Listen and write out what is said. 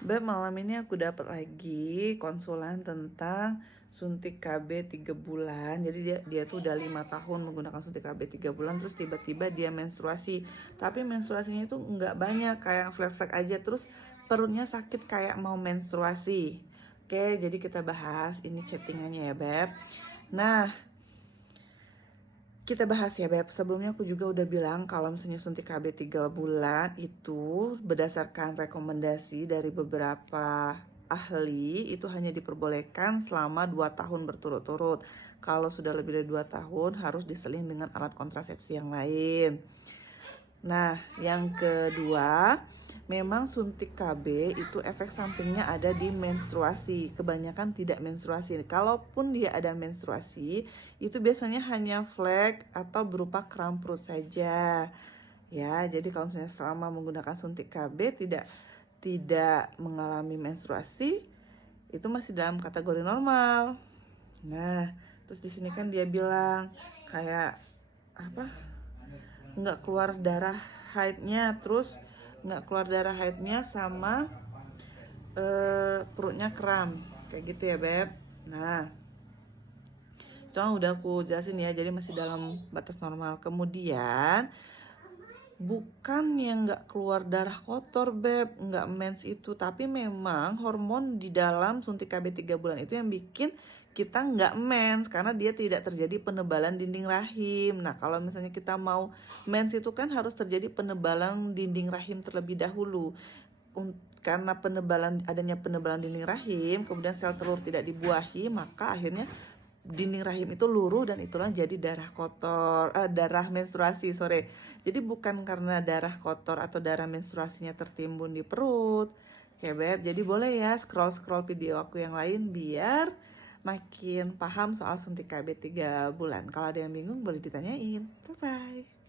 Beb, malam ini aku dapat lagi konsulan tentang suntik KB 3 bulan. Jadi dia tuh udah 5 tahun menggunakan suntik KB 3 bulan, terus tiba-tiba dia menstruasi. Tapi menstruasinya itu nggak banyak, kayak flek-flek aja, terus perutnya sakit kayak mau menstruasi. Oke, jadi kita bahas ini chattingannya ya, Beb. Nah, kita bahas ya Beb, sebelumnya aku juga udah bilang kalau misalnya suntik KB 3 bulan itu berdasarkan rekomendasi dari beberapa ahli itu hanya diperbolehkan selama 2 tahun berturut-turut. Kalau sudah lebih dari 2 tahun harus diseling dengan alat kontrasepsi yang lain. Nah, yang kedua, memang suntik KB itu efek sampingnya ada di menstruasi. Kebanyakan tidak menstruasi. Kalaupun dia ada menstruasi, itu biasanya hanya flek atau berupa kram perut saja. Ya, jadi kalau misalnya selama menggunakan suntik KB tidak mengalami menstruasi, itu masih dalam kategori normal. Nah, terus di sini kan dia bilang kayak apa? Nggak keluar darah haidnya, terus nggak keluar darah haidnya sama perutnya kram kayak gitu ya Beb. Nah, soalnya udah aku jelasin ya, jadi masih dalam batas normal. Kemudian bukan yang nggak keluar darah kotor Beb, nggak mens itu, tapi memang hormon di dalam suntik KB 3 bulan itu yang bikin kita nggak mens karena dia tidak terjadi penebalan dinding rahim. Nah, kalau misalnya kita mau mens itu kan harus terjadi penebalan dinding rahim terlebih dahulu. Karena adanya penebalan dinding rahim, kemudian sel telur tidak dibuahi, maka akhirnya dinding rahim itu luruh dan itulah jadi darah kotor, darah menstruasi, sore. Jadi bukan karena darah kotor atau darah menstruasinya tertimbun di perut. Kayak Beb, jadi boleh ya scroll-scroll video aku yang lain biar makin paham soal suntik KB 3 bulan. Kalau ada yang bingung boleh ditanyain. Bye-bye.